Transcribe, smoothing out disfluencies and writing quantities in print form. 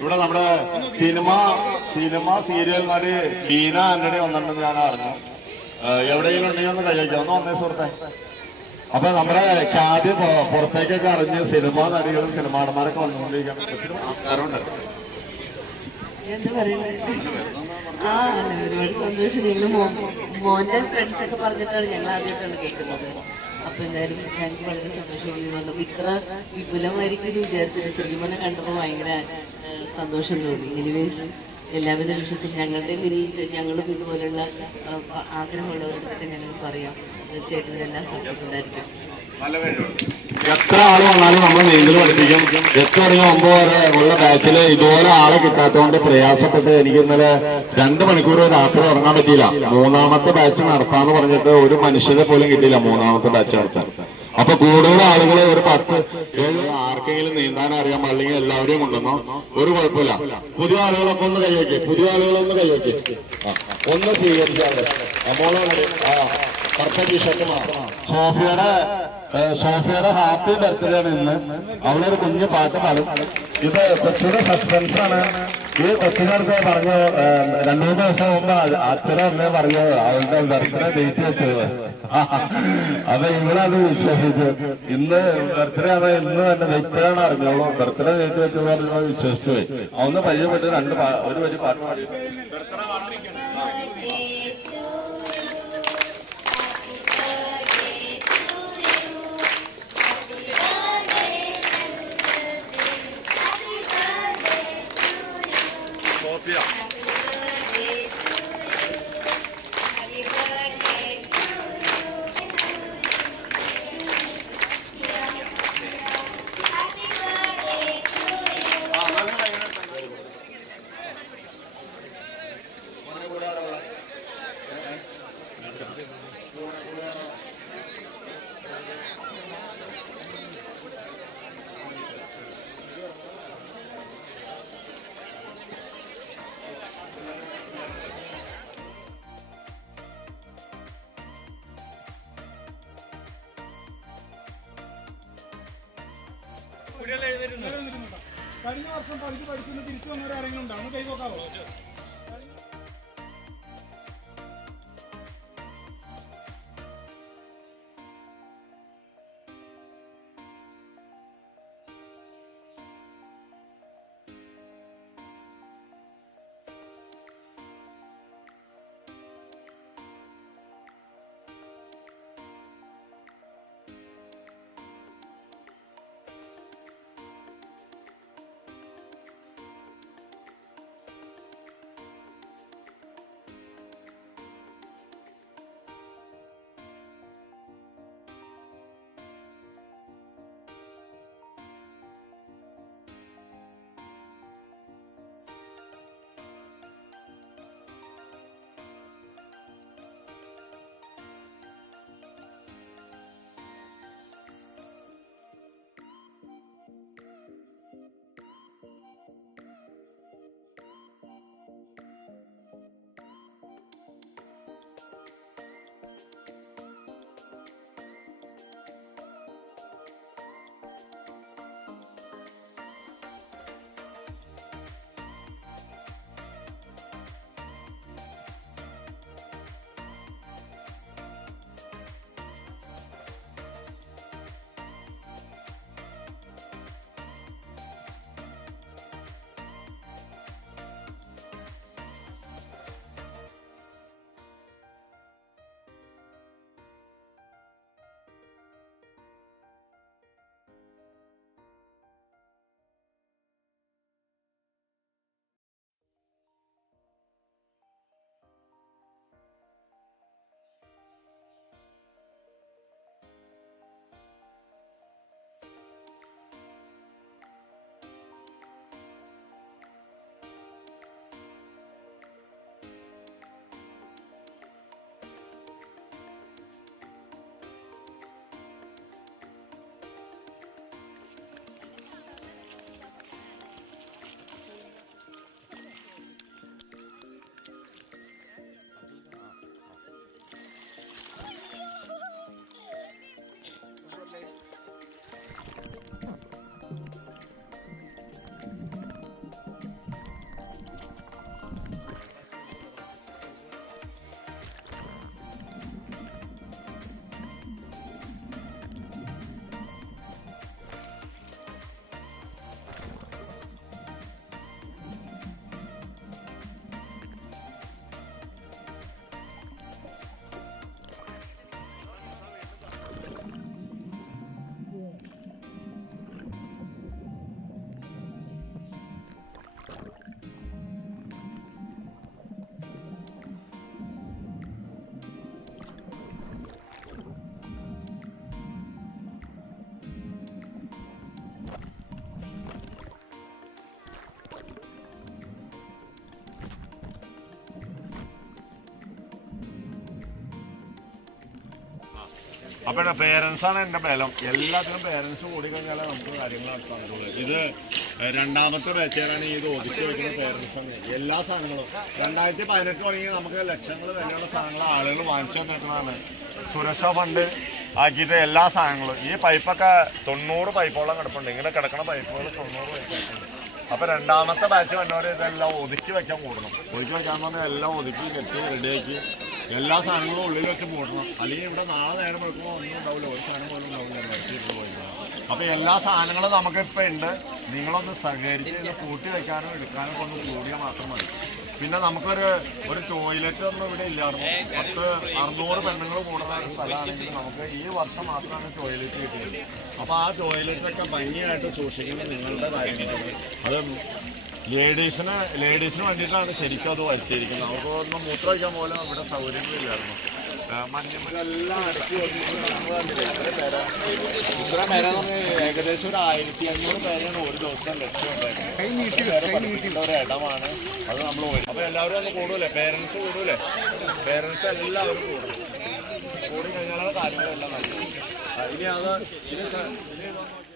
ഇവിടെ നമ്മുടെ cinema serial നടി ബീന ആന്റണി വന്നിട്ടുണ്ടെന്ന് ഞാൻ അറിഞ്ഞു. എവിടെയെങ്കിലും ഉണ്ടെങ്കിൽ ഒന്ന് കൈവയ്ക്കാം. ഒന്ന് വന്നേ സുഹൃത്തെ. അപ്പൊ നമ്മുടെ ഖ്യാതി പുറത്തേക്കൊക്കെ അറിഞ്ഞ് സിനിമാ നടികളും സിനിമാടന്മാരൊക്കെ വന്നുകൊണ്ടിരിക്കാൻ ഒത്തിരി നമസ്കാരമുണ്ട്. എന്താ പറയുന്നത്? ഒരുപാട് സന്തോഷം. നിങ്ങൾ മോന്റെ ഫ്രണ്ട്സ് ഒക്കെ പറഞ്ഞിട്ടാണ് ഞങ്ങൾ ആദ്യമായിട്ടാണ് കേൾക്കുന്നത്. അപ്പൊ എന്തായാലും ഞങ്ങൾക്ക് വളരെ സന്തോഷം വന്നപ്പോ ഇത്ര വിപുലമായിരിക്കും വിചാരിച്ചത്. ശരിക്കും പറഞ്ഞാൽ കണ്ടപ്പോൾ ഭയങ്കര സന്തോഷം തോന്നി. എനിവേസ് എല്ലാവിധ വിശ്വസിക്കും ഞങ്ങളും ഇതുപോലുള്ള ആഗ്രഹമുള്ളവർക്ക് ഞങ്ങൾ പറയാം. തീർച്ചയായിട്ടും എല്ലാം സപ്പോർട്ടുണ്ടായിരിക്കും. എത്ര ആള് വന്നാലും നമ്മൾ നീന്തൽ പഠിപ്പിക്കും. 8 തുടങ്ങി 9 വരെ ഉള്ള ബാച്ചില് ഇതുപോലെ ആളെ കിട്ടാത്തതുകൊണ്ട് പ്രയാസപ്പെട്ട് എനിക്ക് ഇന്നലെ 2 മണിക്കൂർ രാത്രി ഉറങ്ങാൻ പറ്റിയില്ല. 3ാമത്തെ ബാച്ച് നടത്താന്ന് പറഞ്ഞിട്ട് ഒരു മനുഷ്യരെ പോലും കിട്ടിയില്ല 3ാമത്തെ ബാച്ച് നടത്താൻ. അപ്പൊ കൂടുതൽ ആളുകൾ ഒരു 10-7 ആർക്കെങ്കിലും നീന്താൻ അറിയാൻ പാടില്ലെങ്കിൽ എല്ലാവരെയും കൊണ്ടുവന്നോ, ഒരു കുഴപ്പമില്ല. പുതിയ ആളുകളൊക്കെ ഒന്ന് കൈവയ്ക്ക്, ഒന്ന് സ്വീകരിക്കാതെ മോളെ കറുത്ത ടീഷർട്ട് മാത്രം. സോഫിയുടെ ഹാപ്പി ബർത്ത്ഡേ ആണ് ഇന്ന്. അവളൊരു കുഞ്ഞു പാട്ട് പാടും. ഇത് കൊച്ചിയുടെ സസ്പെൻസ് ആണ്. ഈ കൊച്ചിനടുത്ത് പറഞ്ഞു 2-3 ദിവസം മുമ്പ് അച്ഛനെ പറഞ്ഞു അവളുടെ ബർത്ത്ഡേ ഡേറ്റ് വെച്ചത്. അപ്പൊ ഇവളത് വിശ്വസിച്ചു. ഇന്ന് ബർത്ത്ഡേ ആണ്, ഇന്ന് തന്നെ വ്യക്തിയാണ് അറിഞ്ഞോളൂ. ബർത്ത്ഡേ ഡേറ്റ് വെച്ചത് പറഞ്ഞാൽ വിശ്വസിച്ചു പോയി. അതൊന്ന് പരിചയപ്പെട്ട് ഒരു വരി പാട്ട് പാടി. Sofia. കഴിഞ്ഞ വർഷം പകുതി പഠിക്കുന്ന തിരിച്ചു വന്നവരാരെങ്കിലും ഉണ്ടോ? ഒന്ന് കൈ നോക്കാവോ? അപ്പൊ പേരൻസ് ആണ് എന്റെ ബലം. എല്ലാത്തിനും പേരൻസ് കൂടി കഴിഞ്ഞാലേ നമുക്ക് കാര്യങ്ങൾ നടത്താൻ പറ്റുള്ളൂ. ഇത് രണ്ടാമത്തെ ബാച്ചുകാരാണ് ഇത് ഒതുക്കി വെക്കുന്ന പേരൻസ് ആണ്. എല്ലാ സാധനങ്ങളും 2018 തുടങ്ങി നമുക്ക് ലക്ഷങ്ങൾ വിലയുള്ള സാധനങ്ങൾ ആളുകൾ വാങ്ങിച്ചു തന്നിട്ടാണ് സുരക്ഷാ ഫണ്ട് ആക്കിയിട്ട് എല്ലാ സാധനങ്ങളും. ഈ പൈപ്പൊക്കെ 90 പൈപ്പോളം കിടപ്പുണ്ട്. ഇങ്ങനെ കിടക്കുന്ന പൈപ്പുകൾ 90 പൈപ്പ് കിടപ്പുണ്ട്. അപ്പൊ രണ്ടാമത്തെ ബാച്ച് വന്നവരെ ഇതെല്ലാം ഒതുക്കി വെക്കാൻ കൂടണം. ഒതുക്കി വെക്കാൻ പറഞ്ഞാൽ എല്ലാം ഒതുക്കി കെട്ടി റെഡിയാക്കി എല്ലാ സാധനങ്ങളും ഉള്ളിൽ വെച്ച് മൂടണം. അല്ലെങ്കിൽ ഇവിടെ നാളെ നേരം വെക്കുമ്പോൾ ഒന്നും ഉണ്ടാവില്ല, ഒരു സാധനം പോലും ഉണ്ടാവില്ല, വെച്ചിട്ട് പോയില്ല. അപ്പൊ എല്ലാ സാധനങ്ങളും നമുക്കിപ്പോ ഉണ്ട്. നിങ്ങളൊന്ന് സഹകരിച്ച് ഇത് കൂട്ടി വെക്കാനും എടുക്കാനും കൊണ്ട് കൂടിയാൽ മാത്രം മതി. പിന്നെ നമുക്കൊരു ടോയ്ലറ്റ് ഒന്നും ഇവിടെ ഇല്ലായിരുന്നു. 600 പെണ്ണുങ്ങൾ കൂടുന്ന ഒരു സ്ഥലമാണെങ്കിൽ നമുക്ക് ഈ വർഷം മാത്രമാണ് ടോയ്ലറ്റ് കിട്ടിയത്. അപ്പൊ ആ ടോയ്ലറ്റൊക്കെ ഭംഗിയായിട്ട് സൂക്ഷിക്കുന്നത് നിങ്ങളുടെ കാര്യങ്ങളാണ്. അത് ലേഡീസിന് വേണ്ടിയിട്ടാണ് ശരിക്കും അത് വരുത്തിയിരിക്കുന്നത്. അവർക്കൊന്നും മൂത്രമൊഴിക്കാൻ പോലും ഇവിടെ സൗകര്യങ്ങളില്ലായിരുന്നു. മഞ്ഞമ്മലെല്ലാം അടക്കി ഇത്ര പേരെ ഏകദേശം ഒരു 1500 പേരെയാണ് ഒരു ദിവസം ലക്ഷ്യമുണ്ടായിരുന്നത്. ഒരു ഇടമാണ് അത് നമ്മൾ. അപ്പൊ എല്ലാവരും ഒന്ന് കൂടൂലേ, പേരൻസ് കൂടൂലേ, പേരൻസ് എല്ലാവരും കൂടും. കൂടി കഴിഞ്ഞാലാണ് കാര്യങ്ങളെല്ലാം നടക്കും. ഇനി ഇതൊന്നും